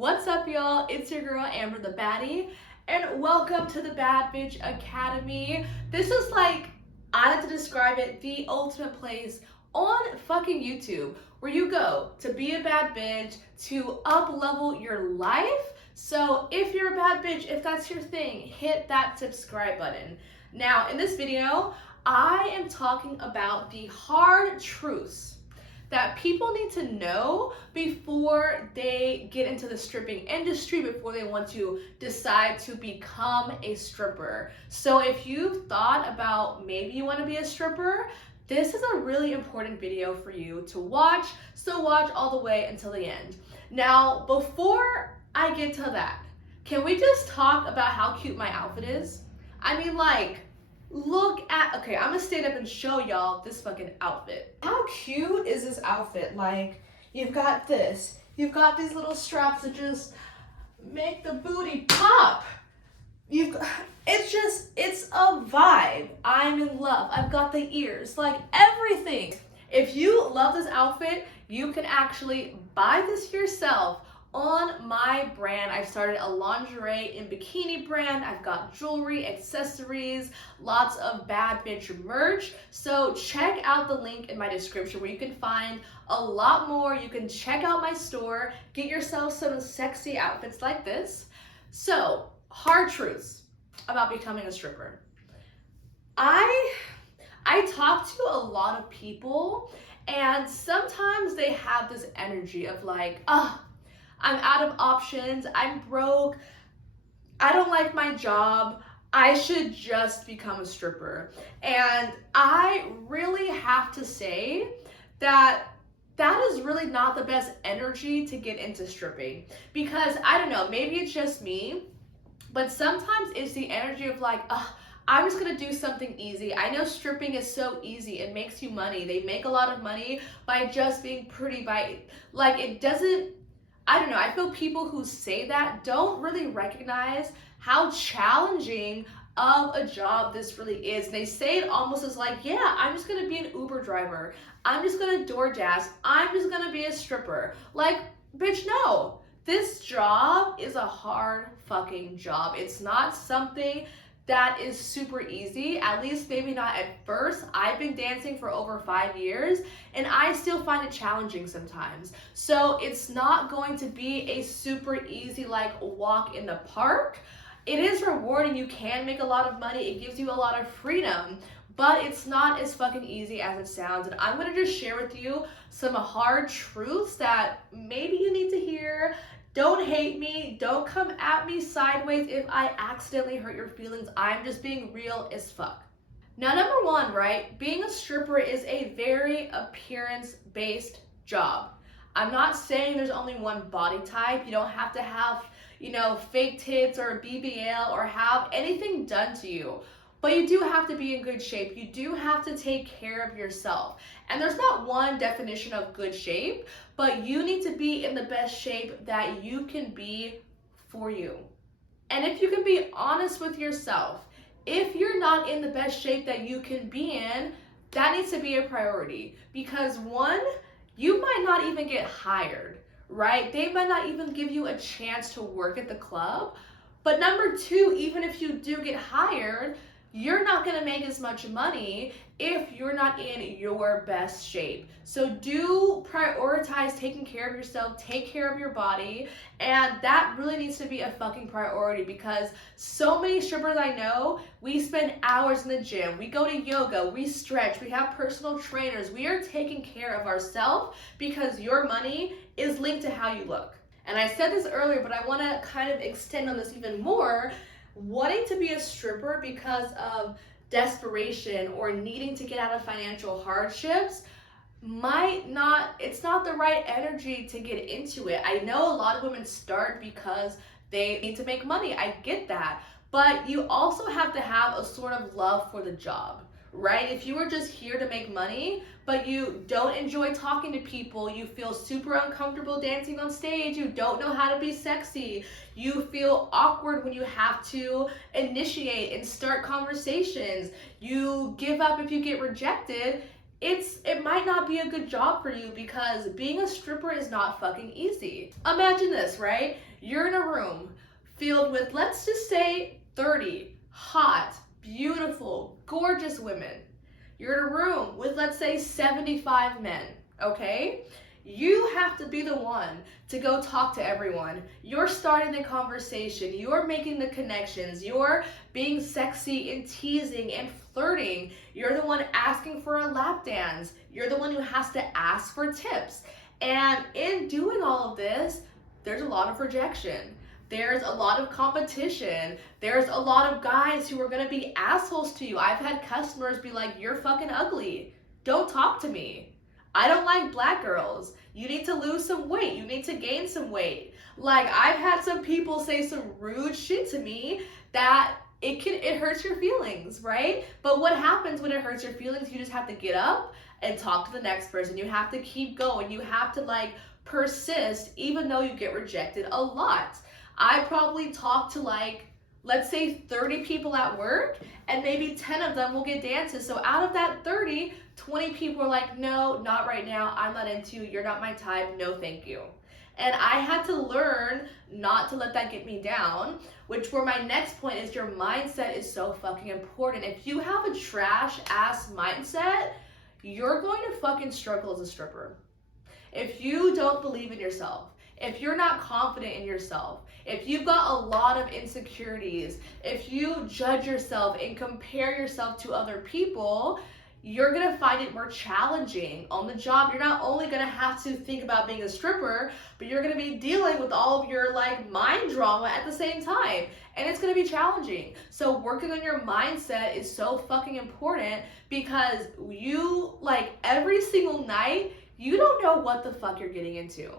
What's up, y'all? It's your girl Amber the Baddie, and welcome to the Bad Bitch Academy. This is I like to describe it, the ultimate place on fucking YouTube where you go to be a bad bitch, to up level your life. So if you're a bad bitch, if that's your thing, hit that subscribe button. Now, in this video, I am talking about the hard truths that people need to know before they get into the stripping industry, before they want to decide to become a stripper. So if you've thought about maybe you want to be a stripper, this is a really important video for you to watch, so watch all the way until the end. Now, before I get to that, can we just talk about how cute my outfit is? Look at, okay, I'm gonna stand up and show y'all this fucking outfit. How cute is this outfit? You've got this. You've got these little straps that just make the booty pop. It's a vibe. I'm in love. I've got the ears, everything. If you love this outfit, you can actually buy this yourself on my brand. I've started a lingerie and bikini brand. I've got jewelry, accessories, lots of bad bitch merch. So check out the link in my description where you can find a lot more. You can check out my store, get yourself some sexy outfits like this. So, hard truths about becoming a stripper. I talk to a lot of people, and sometimes they have this energy of I'm out of options, I'm broke, I don't like my job, I should just become a stripper. And I really have to say that is really not the best energy to get into stripping. Because I don't know, maybe it's just me, but sometimes it's the energy of I'm just gonna do something easy. I know stripping is so easy, it makes you money. They make a lot of money by just being pretty, it doesn't, I don't know, I feel people who say that don't really recognize how challenging of a job this really is. They say it almost as yeah, I'm just gonna be an Uber driver. I'm just gonna DoorDash. I'm just gonna be a stripper. Bitch, no. This job is a hard fucking job. It's not something that is super easy, at least maybe not at first. I've been dancing for over 5 years and I still find it challenging sometimes. So it's not going to be a super easy walk in the park. It is rewarding, you can make a lot of money, it gives you a lot of freedom, but it's not as fucking easy as it sounds. And I'm gonna just share with you some hard truths that maybe you need to hear. Don't hate me, don't come at me sideways if I accidentally hurt your feelings. I'm just being real as fuck. Now, number one, right? Being a stripper is a very appearance-based job. I'm not saying there's only one body type. You don't have to have, fake tits or BBL or have anything done to you. But you do have to be in good shape. You do have to take care of yourself. And there's not one definition of good shape, but you need to be in the best shape that you can be for you. And if you can be honest with yourself, if you're not in the best shape that you can be in, that needs to be a priority. Because one, you might not even get hired, right? They might not even give you a chance to work at the club. But number two, even if you do get hired, you're not gonna make as much money if you're not in your best shape. So do prioritize taking care of yourself, take care of your body, and that really needs to be a fucking priority because so many strippers I know, we spend hours in the gym, we go to yoga, we stretch, we have personal trainers, we are taking care of ourselves because your money is linked to how you look. And I said this earlier, but I wanna kind of extend on this even more. Wanting to be a stripper because of desperation or needing to get out of financial hardships it's not the right energy to get into it. I know a lot of women start because they need to make money. I get that. But you also have to have a sort of love for the job, right? If you are just here to make money, but you don't enjoy talking to people, you feel super uncomfortable dancing on stage, you don't know how to be sexy, you feel awkward when you have to initiate and start conversations, you give up if you get rejected, it might not be a good job for you because being a stripper is not fucking easy. Imagine this, right? You're in a room filled with, let's just say, 30 hot, beautiful, gorgeous women. You're in a room with, let's say, 75 men, okay? You have to be the one to go talk to everyone. You're starting the conversation. You're making the connections. You're being sexy and teasing and flirting. You're the one asking for a lap dance. You're the one who has to ask for tips. And in doing all of this, there's a lot of rejection. There's a lot of competition. There's a lot of guys who are gonna be assholes to you. I've had customers be like, you're fucking ugly. Don't talk to me. I don't like black girls. You need to lose some weight. You need to gain some weight. Like, I've had some people say some rude shit to me that it hurts your feelings, right? But what happens when it hurts your feelings? You just have to get up and talk to the next person. You have to keep going. You have to like persist even though you get rejected a lot. I probably talk to like, let's say 30 people at work, and maybe 10 of them will get dances. So out of that 30, 20 people are like, no, not right now. I'm not into you. You're not my type. No, thank you. And I had to learn not to let that get me down, which where my next point is your mindset is so fucking important. If you have a trash ass mindset, you're going to fucking struggle as a stripper. If you don't believe in yourself, if you're not confident in yourself, if you've got a lot of insecurities, if you judge yourself and compare yourself to other people, you're gonna find it more challenging on the job. You're not only gonna have to think about being a stripper, but you're gonna be dealing with all of your like mind drama at the same time. And it's gonna be challenging. So working on your mindset is so fucking important because you, like every single night, you don't know what the fuck you're getting into.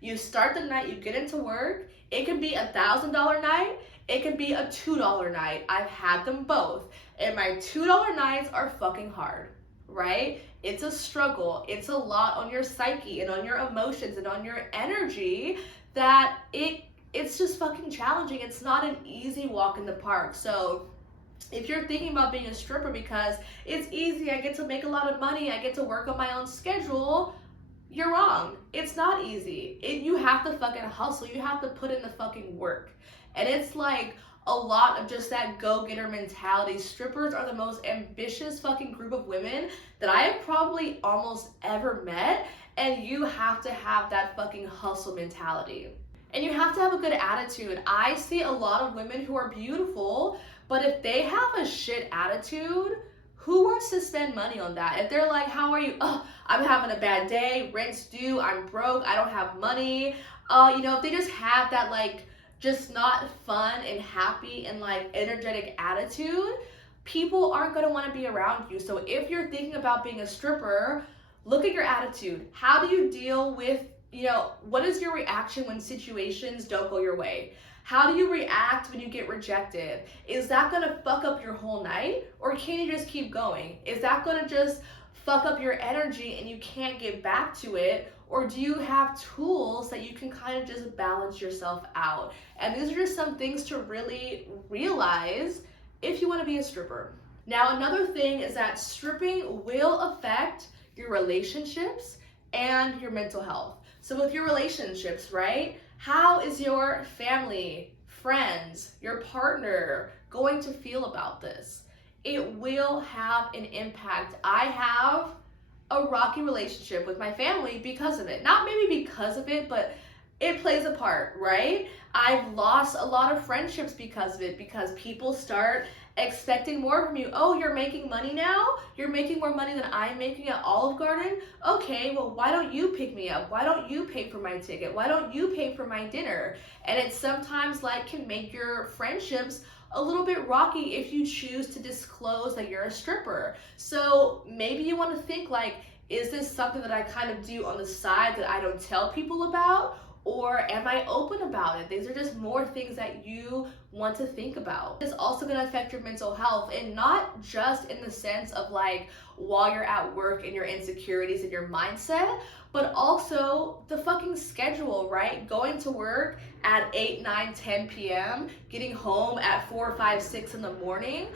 You start the night, you get into work, it can be $1,000 night, it can be a $2 night. I've had them both. And my $2 nights are fucking hard, right? It's a struggle. It's a lot on your psyche and on your emotions and on your energy that it's just fucking challenging. It's not an easy walk in the park. So if you're thinking about being a stripper because it's easy, I get to make a lot of money, I get to work on my own schedule, you're wrong. It's not easy. You have to fucking hustle. You have to put in the fucking work. And it's like a lot of just that go-getter mentality. Strippers are the most ambitious fucking group of women that I have probably almost ever met. And you have to have that fucking hustle mentality. And you have to have a good attitude. I see a lot of women who are beautiful, but if they have a shit attitude, who wants to spend money on that? If they're like, how are you? Oh, I'm having a bad day, rent's due, I'm broke, I don't have money. If they just have that like, just not fun and happy and like energetic attitude, people aren't gonna wanna be around you. So if you're thinking about being a stripper, look at your attitude. How do you deal with, what is your reaction when situations don't go your way? How do you react when you get rejected? Is that gonna fuck up your whole night? Or can you just keep going? Is that gonna just fuck up your energy and you can't get back to it? Or do you have tools that you can kind of just balance yourself out? And these are just some things to really realize if you wanna be a stripper. Now, another thing is that stripping will affect your relationships and your mental health. So with your relationships, right? How is your family, friends, your partner going to feel about this? It will have an impact. I have a rocky relationship with my family because of it. Not maybe because of it, but it plays a part, right? I've lost a lot of friendships because of it, because people start expecting more from you. Oh, you're making money now? You're making more money than I'm making at Olive Garden? Okay, well, why don't you pick me up? Why don't you pay for my ticket? Why don't you pay for my dinner? And it sometimes can make your friendships a little bit rocky if you choose to disclose that you're a stripper. So maybe you want to think is this something that I kind of do on the side that I don't tell people about? Or am I open about it? These are just more things that you want to think about. It's also going to affect your mental health, and not just in the sense of while you're at work and your insecurities and your mindset, but also the fucking schedule, right? Going to work at 8, 9, 10 p.m., getting home at 4, 5, 6 in the morning.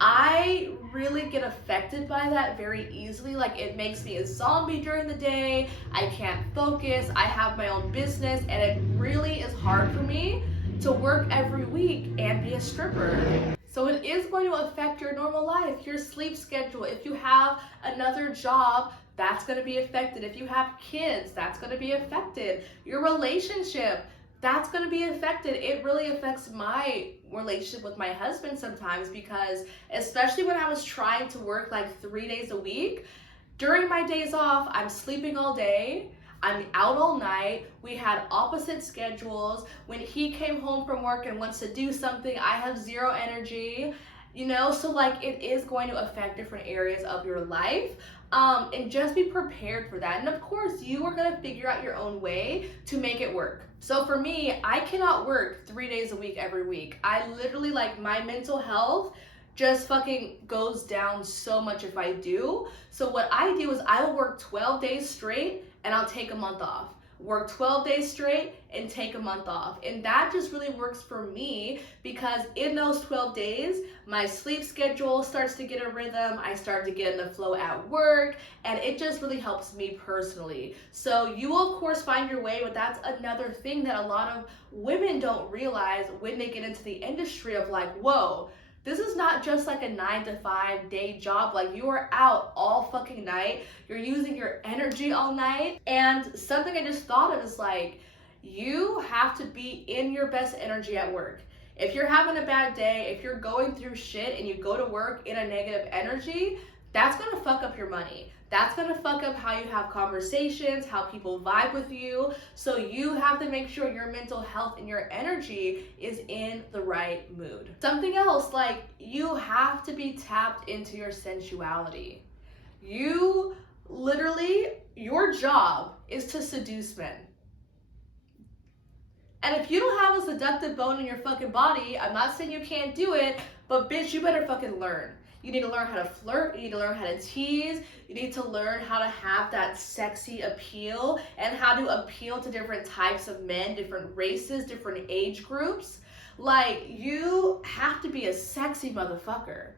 I really get affected by that very easily. Like, it makes me a zombie during the day. I can't focus. I have my own business, and it really is hard for me to work every week and be a stripper. So it is going to affect your normal life, your sleep schedule. If you have another job, that's going to be affected. If you have kids, that's going to be affected. Your relationship, that's going to be affected. It really affects my relationship with my husband sometimes, because especially when I was trying to work like 3 days a week, during my days off, I'm sleeping all day. I'm out all night. We had opposite schedules. When he came home from work and wants to do something, I have zero energy. So like, it is going to affect different areas of your life. And just be prepared for that. And of course, you are going to figure out your own way to make it work. So for me, I cannot work 3 days a week every week. I literally, like, my mental health just fucking goes down so much if I do. So what I do is I will work 12 days straight and I'll take a month off. Work 12 days straight and take a month off. And that just really works for me, because in those 12 days, my sleep schedule starts to get a rhythm. I start to get in the flow at work, and it just really helps me personally. So you will of course find your way, but that's another thing that a lot of women don't realize when they get into the industry of like, whoa, this is not just like a 9 to 5 day job. Like, you are out all fucking night. You're using your energy all night. And something I just thought of is like, you have to be in your best energy at work. If you're having a bad day, if you're going through shit and you go to work in a negative energy, that's gonna fuck up your money. That's gonna fuck up how you have conversations, how people vibe with you. So you have to make sure your mental health and your energy is in the right mood. Something else, like, you have to be tapped into your sensuality. You literally, your job is to seduce men. And if you don't have a seductive bone in your fucking body, I'm not saying you can't do it, but bitch, you better fucking learn. You need to learn how to flirt. You need to learn how to tease. You need to learn how to have that sexy appeal and how to appeal to different types of men, different races, different age groups. Like, you have to be a sexy motherfucker,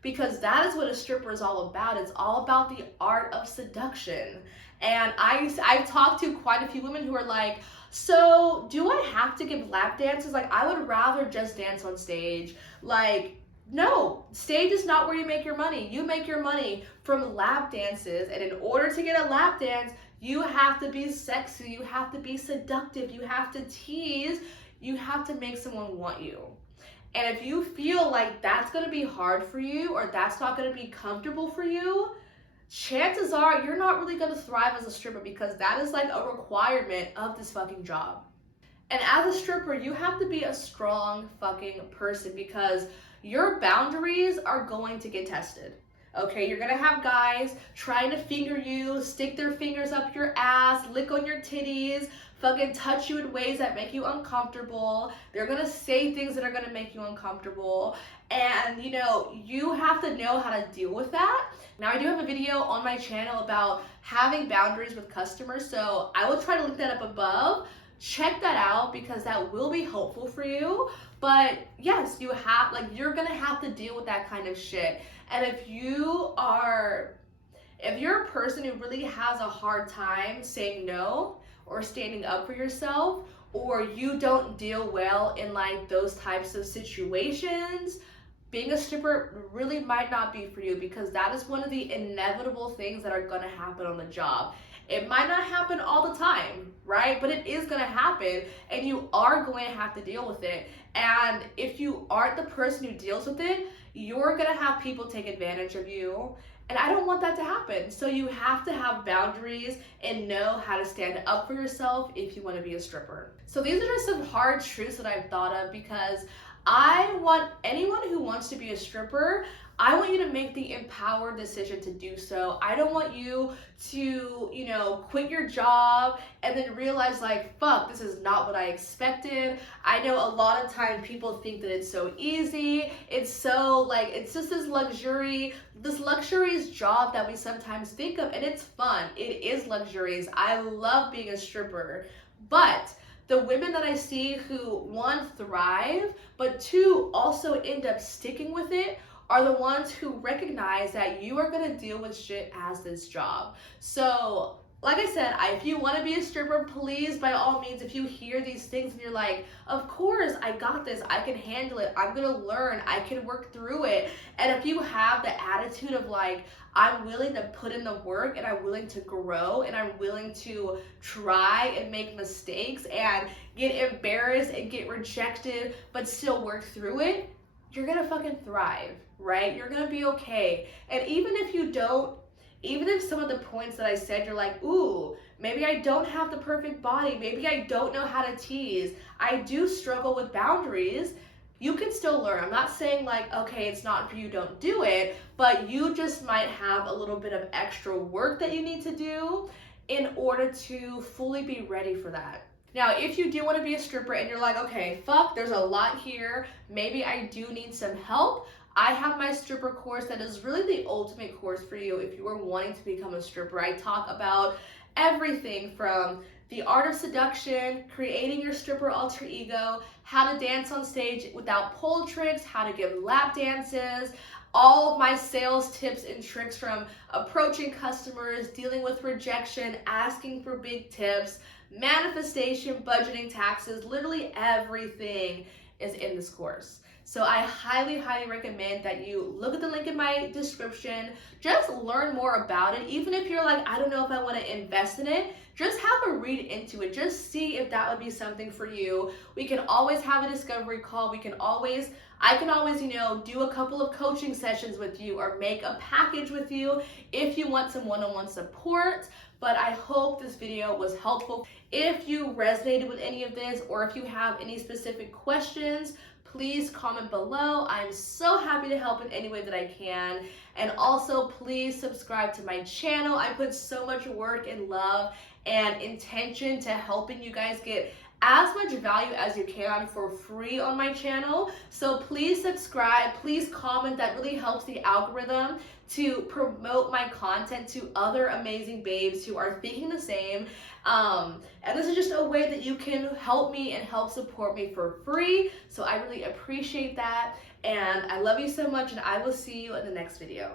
because that is what a stripper is all about. It's all about the art of seduction. And I've talked to quite a few women who are like, so do I have to give lap dances? Like, I would rather just dance on stage. Like, no, stage is not where you make your money. You make your money from lap dances, and in order to get a lap dance, you have to be sexy, you have to be seductive, you have to tease, you have to make someone want you. And if you feel like that's gonna be hard for you, or that's not gonna be comfortable for you, chances are you're not really gonna thrive as a stripper, because that is like a requirement of this fucking job. And as a stripper, you have to be a strong fucking person, because your boundaries are going to get tested. Okay, you're gonna have guys trying to finger you, stick their fingers up your ass, lick on your titties, fucking touch you in ways that make you uncomfortable. They're gonna say things that are gonna make you uncomfortable. And you have to know how to deal with that. Now, I do have a video on my channel about having boundaries with customers, so I will try to link that up above. Check that out, because that will be helpful for you. But yes, you're gonna have to deal with that kind of shit. And if you're a person who really has a hard time saying no or standing up for yourself, or you don't deal well in like those types of situations, being a stripper really might not be for you, because that is one of the inevitable things that are gonna happen on the job. It might not happen all the time, right? But it is gonna happen, and you are going to have to deal with it. And if you aren't the person who deals with it, you're gonna have people take advantage of you. And I don't want that to happen. So you have to have boundaries and know how to stand up for yourself if you want to be a stripper. So these are just some hard truths that I've thought of, because I want anyone who wants to be a stripper, I want you to make the empowered decision to do so. I don't want you to, quit your job and then realize like, fuck, this is not what I expected. I know a lot of times people think that it's so easy. It's so like, it's just this luxurious job that we sometimes think of, and it's fun. It is luxurious. I love being a stripper, but the women that I see who, one, thrive, but two, also end up sticking with it, are the ones who recognize that you are gonna deal with shit as this job. So like I said, if you want to be a stripper, please, by all means, if you hear these things and you're like, of course, I got this, I can handle it, I'm going to learn, I can work through it. And if you have the attitude of like, I'm willing to put in the work and I'm willing to grow and I'm willing to try and make mistakes and get embarrassed and get rejected, but still work through it, you're going to fucking thrive, right? You're going to be okay. And even if you don't, even if some of the points that I said, you're like, ooh, maybe I don't have the perfect body, maybe I don't know how to tease, I do struggle with boundaries, you can still learn. I'm not saying like, okay, it's not for you, don't do it, but you just might have a little bit of extra work that you need to do in order to fully be ready for that. Now, if you do want to be a stripper and you're like, okay, fuck, there's a lot here, maybe I do need some help, I have my stripper course that is really the ultimate course for you if you are wanting to become a stripper. I talk about everything from the art of seduction, creating your stripper alter ego, how to dance on stage without pole tricks, how to give lap dances, all of my sales tips and tricks from approaching customers, dealing with rejection, asking for big tips, manifestation, budgeting, taxes, literally everything is in this course. So I highly, highly recommend that you look at the link in my description, just learn more about it. Even if you're like, I don't know if I want to invest in it, just have a read into it. Just see if that would be something for you. We can always have a discovery call. I can always, do a couple of coaching sessions with you or make a package with you if you want some one-on-one support. But I hope this video was helpful. If you resonated with any of this or if you have any specific questions, please comment below. I'm so happy to help in any way that I can. And also, please subscribe to my channel. I put so much work and love and intention to helping you guys get as much value as you can for free on my channel. So please subscribe, please comment. That really helps the algorithm to promote my content to other amazing babes who are thinking the same. And this is just a way that you can help me and help support me for free. So I really appreciate that. And I love you so much, and I will see you in the next video.